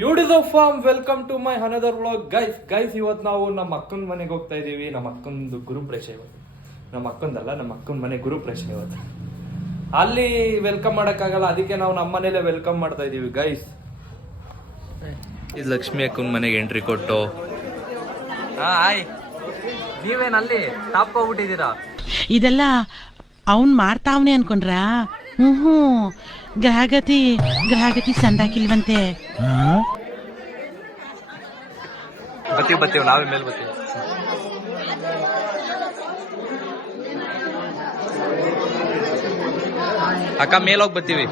Beautiful farm welcome to my another vlog. Guys ಇವತ್ತು ನಾವು ನಮ್ಮ ಅಕ್ಕನ ಮನೆಗೆ ಹೋಗ್ತಾ ಇದೀವಿ. ನಮ್ಮ ಅಕ್ಕಂದು ಗುರುಪ್ರವೇಶ ಇವತ್ತು. ನಮ್ಮ ಅಕ್ಕನ ಮನೆ ಗುರುಪ್ರವೇಶ ಇವತ್ತು. ಅಲ್ಲಿ ವೆಲ್ಕಮ್ ಮಾಡೋಕ್ಕಾಗಲ್ಲ, ಅದಕ್ಕೆ ನಾವು ನಮ್ಮ ಮನೇಲೆ ವೆಲ್ಕಮ್ ಮಾಡ್ತಾ ಇದೀವಿ ಗೈಸ್. ಇದು ಲಕ್ಷ್ಮಿ ಅಕ್ಕನ ಮನೆಗೆ ಎಂಟ್ರಿ ಕೊಟ್ಟು ಹಾಯ್. ನೀವೇನು ಅಲ್ಲಿ ಟಾಪ್ ಹೋಗ್ಬಿಟ್ಟಿದ್ದೀರಾ? ಇದೆಲ್ಲ ಅವನ್ ಮಾಡ್ತಾವನೆ ಅನ್ಕೊಂಡ್ರಾ? ಗ್ರಹಗತಿ ಸಂದಾಕಿಲ್ವಂತೆ. ಬತ್ತೀವಿ ನಾವೇ ಮೇಲೆ ಬತ್ತೀವಿ. ಅಕ್ಕ ಮೇಲೋಗಿ ಬತ್ತೀವಿ.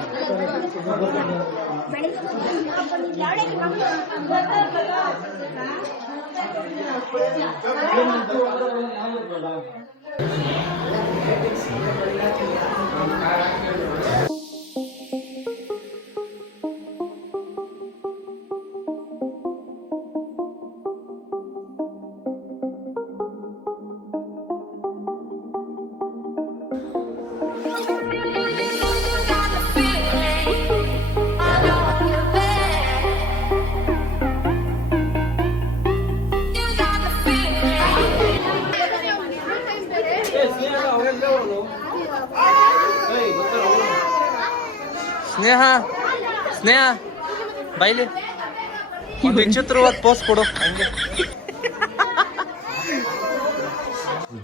ಸ್ನೇಹ ಬೈಲಿ ಒಂದು ವಿಚಿತ್ರವಾದ ಪೋಸ್ಟ್ ಕೊಡು ಹಂಗೆ.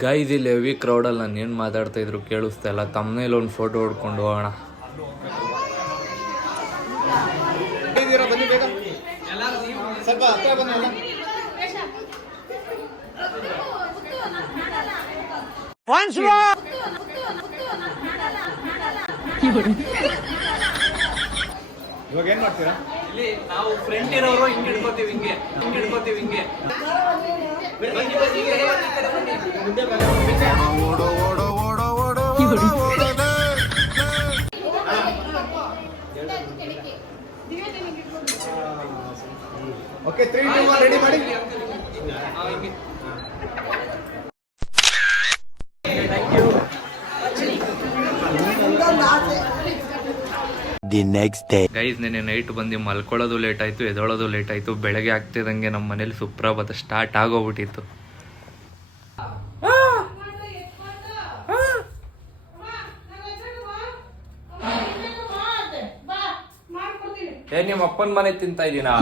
ಗೈಸ್ ಇಲ್ಲಿ ಹೆವಿ ಕ್ರೌಡಲ್ಲಿ ನಾನು ಏನು ಮಾತಾಡ್ತಾ ಇದ್ರು ಕೇಳಿಸ್ತಾ ಇಲ್ಲ. ತಮ್ಮನೇಲಿ ಒಂದು ಫೋಟೋ ಹೊಡ್ಕೊಂಡು ಹೋಗೋಣ. ಇವಾಗ ಏನ್ ಮಾಡ್ತೀರಾ? ಇಲ್ಲಿ ನಾವು ಫ್ರೆಂಡ್ ಇರೋರು ಹಿಂಗೆ ಹಿಡ್ಕೋತೀವಿ, ಹಿಂಗೆ ಓಕೆ 3 2 1 ರೆಡಿ ಮಾಡಿ. ಗೈಸ್ ನೆನ್ನೆ ನೈಟ್ ಬಂದು ಮಲ್ಕೊಳ್ಳೋದು ಲೇಟ್ ಆಯ್ತು, ಎದೊಳೋದು ಲೇಟ್ ಆಯ್ತು. ಬೆಳಗ್ಗೆ ಆಗ್ತಿದಂಗೆ ನಮ್ಮ ಮನೇಲಿ ಸುಪ್ರಭಾತ ಸ್ಟಾರ್ಟ್ ಆಗೋಗ್ಬಿಟ್ಟಿತ್ತು. ನಿಮ್ಮ ಅಪ್ಪನ ಮನೆ ತಿಂತಾ ಇದೀನಾ?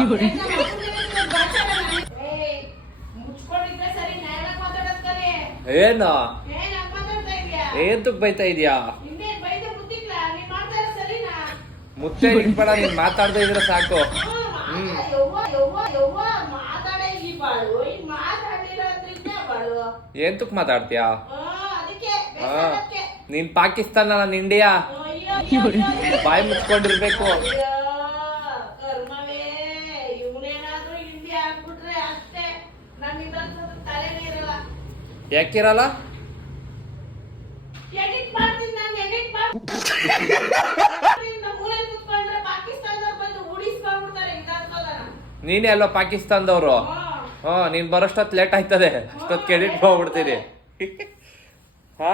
ಏನು ಏಂತಕ್ ಬೈತಾ ಇದೀಯಾ? ಮುತ್ತೆ ಇಟ್ಬೇಡ, ನೀನ್ ಮಾತಾಡ್ತಾ ಇದ್ರೆ ಸಾಕು. ಏಂತಕ್ ಮಾತಾಡ್ತೀಯಾ? ನೀನ್ ಪಾಕಿಸ್ತಾನ, ನಾನು ಇಂಡಿಯಾ. ಬಾಯಿ ಮುಚ್ಕೊಂಡಿರ್ಬೇಕು. ಯಾಕಿರಲ್ಲ? ನೀನೇ ಅಲ್ವಾ ಪಾಕಿಸ್ತಾನದವ್ರು? ನೀನ್ ಬರೋಷ್ಟೊತ್ತು ಲೇಟ್ ಆಯ್ತದೆ, ಅಷ್ಟೊತ್ತು ಕೆಡಿಟ್ ಹೋಗ್ಬಿಡ್ತೀನಿ. ಹಾ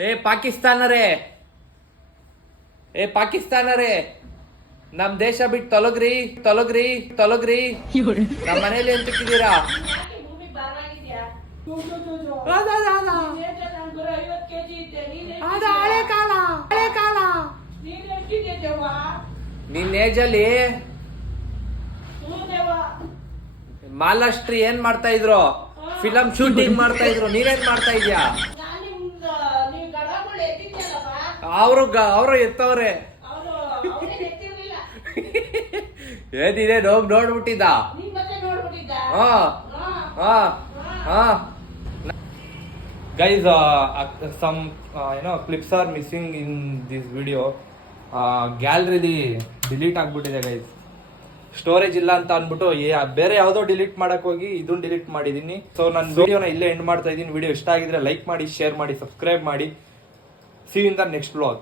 ಏ ಪಾಕಿಸ್ತಾನರೇ, ನಮ್ ದೇಶ ಬಿಟ್ಟು ತೊಲಗ್ರಿ. ನಮ್ಮ ಮನೇಲಿ ಎಂತಕ್ಕಿದ್ದೀರಾ? ನಿನ್ನ ಏಜಲ್ಲಿ ಮಾಲಾಶ್ರೀ ಏನ್ ಮಾಡ್ತಾ ಇದ್ರು? ಫಿಲಂ ಶೂಟಿಂಗ್ ಮಾಡ್ತಾ ಇದ್ರು. ನೀನೇನ್ ಮಾಡ್ತಾ ಇದ್ಯಾ? ಅವರು ಎತ್ತವ್ರೆ. ಏನಿದೆ ನೋಡ್ಬಿಟ್ಟಿದ್ದ? Guys some clips are missing in this video. ಗ್ಯಾಲರಿಲಿ ಡಿಲೀಟ್ ಆಗ್ಬಿಟ್ಟಿದೆ ಗೈಸ್. ಸ್ಟೋರೇಜ್ ಇಲ್ಲ ಅಂತ ಅಂದ್ಬಿಟ್ಟು ಬೇರೆ ಯಾವುದೋ ಡಿಲೀಟ್ ಮಾಡಕ್ ಹೋಗಿ ಇದನ್ನ ಡಿಲೀಟ್ ಮಾಡಿದೀನಿ. ಸೊ ನನ್ನ ವಿಡಿಯೋನ ಇಲ್ಲೇ ಎಂಡ್ ಮಾಡ್ತಾ ಇದ್ದೀನಿ. ವಿಡಿಯೋ ಇಷ್ಟ ಆಗಿದ್ರೆ ಲೈಕ್ ಮಾಡಿ, ಶೇರ್ ಮಾಡಿ, ಸಬ್ಸ್ಕ್ರೈಬ್ ಮಾಡಿ. See you in the next vlog.